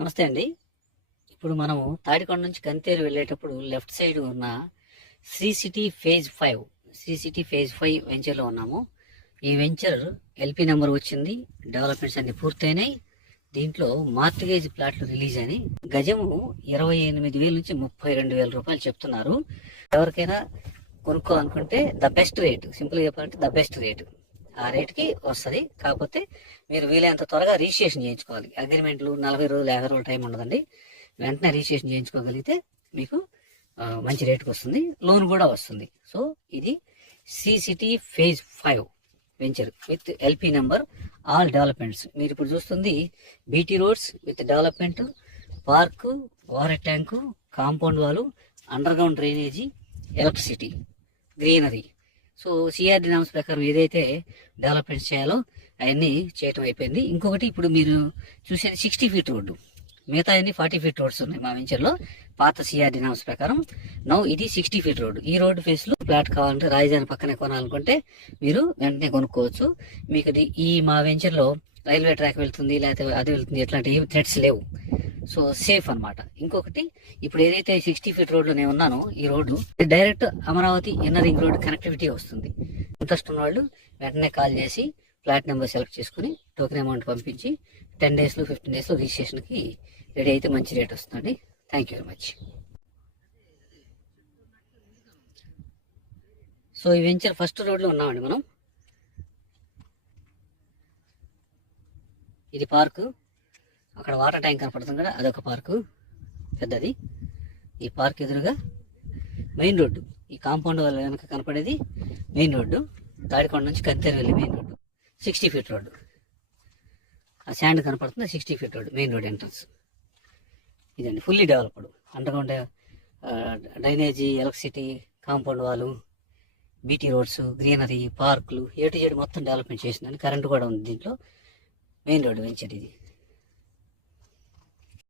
నమస్తే అండి. ఇప్పుడు మనము తాడికొండ నుంచి కంతేరు వెళ్ళేటప్పుడు లెఫ్ట్ సైడ్ ఉన్న శ్రీ సిటీ ఫేజ్ 5 వెంచర్లో ఉన్నాము. ఈ వెంచర్ ఎల్పి నెంబర్ వచ్చింది, డెవలప్మెంట్స్ అన్ని పూర్తయినాయి. దీంట్లో మార్టిగేజ్ ప్లాట్లు రిలీజ్ అని గజము 28,000 నుంచి 32,000 రూపాయలు చెప్తున్నారు. ఎవరికైనా కొనుక్కోవాలనుకుంటే ద బెస్ట్ రేట్, సింపుల్గా చెప్పాలంటే ద బెస్ట్ రేటు, ఆ రేటుకి వస్తుంది. కాకపోతే మీరు వీలైనంత త్వరగా రిజిస్ట్రేషన్ చేయించుకోవాలి. అగ్రిమెంట్లు 40 రోజులు 50 రోజులు టైం ఉండదండి. వెంటనే రిజిస్ట్రేషన్ చేయించుకోగలిగితే మీకు మంచి రేటుకి వస్తుంది, లోన్ కూడా వస్తుంది. సో ఇది Sri City phase 5 venture with LP number, all developments. మీరు ఇప్పుడు చూస్తుంది BT roads with development, park, water tank, compound wall, underground drainage, electricity, greenery. So CRD norms ప్రకారం ఏదైతే డెవలప్మెంట్స్ చేయాలో అవన్నీ చేయటం అయిపోయింది. ఇంకొకటి, ఇప్పుడు మీరు చూసేది 60 ఫీట్ రోడ్డు, మిగతా అన్ని 40 ఫీట్ రోడ్స్ ఉన్నాయి మా వెంచర్లో పాత సిఆర్డి నామ్స్ ప్రకారం. నౌ ఇది 60 ఫీట్ రోడ్డు. ఈ రోడ్డు ఫేస్లో ఫ్లాట్ కావాలంటే రాజధాని పక్కనే కొనాలనుకుంటే మీరు వెంటనే కొనుక్కోవచ్చు. మీకు ఈ మా వెంచర్లో రైల్వే ట్రాక్ వెళ్తుంది, లేకపోతే అది వెళ్తుంది, ఎట్లాంటి ఏమి థ్రెట్స్ లేవు. సో సేఫ్ అనమాట. ఇంకొకటి, ఇప్పుడు ఏదైతే 60 ఫీట్ రోడ్లో నేను ఉన్నానో ఈ road direct Amaravati inner ring road connectivity వస్తుంది. ఇంట్రెస్ట్ ఉన్న వాళ్ళు వెంటనే కాల్ చేసి ఫ్లాట్ నెంబర్ సెలెక్ట్ చేసుకుని టోకెన్ అమౌంట్ పంపించి 10 డేస్లో 15 డేస్లో రిజిస్ట్రేషన్కి రెడీ అయితే మంచి రేట్ వస్తుంది. Thank you very much. So ఈ వెంచర్ ఫస్ట్ రోడ్లో ఉన్నామండి మనం. ఇది పార్కు, అక్కడ వాటర్ ట్యాంక్ కనపడుతుంది కదా, అదొక పార్కు పెద్దది. ఈ పార్క్ ఎదురుగా మెయిన్ రోడ్డు, ఈ కాంపౌండ్ వాళ్ళ వెనక కనపడేది మెయిన్ రోడ్డు, తాడికొండ నుంచి కంతేరు వెళ్ళి మెయిన్ రోడ్డు 60 ఫీట్ రోడ్డు. ఆ శాండ్ కనపడుతుంది 60 feet road, main road entrance. ఇదండి fully developed, underground drainage, electricity, compound వాళ్ళు, బీటీ రోడ్స్, గ్రీనరీ, పార్కులు, A to Z మొత్తం డెవలప్మెంట్ చేసిందని. కరెంటు కూడా ఉంది దీంట్లో. మెయిన్ రోడ్డు వెంచర్ ఇది.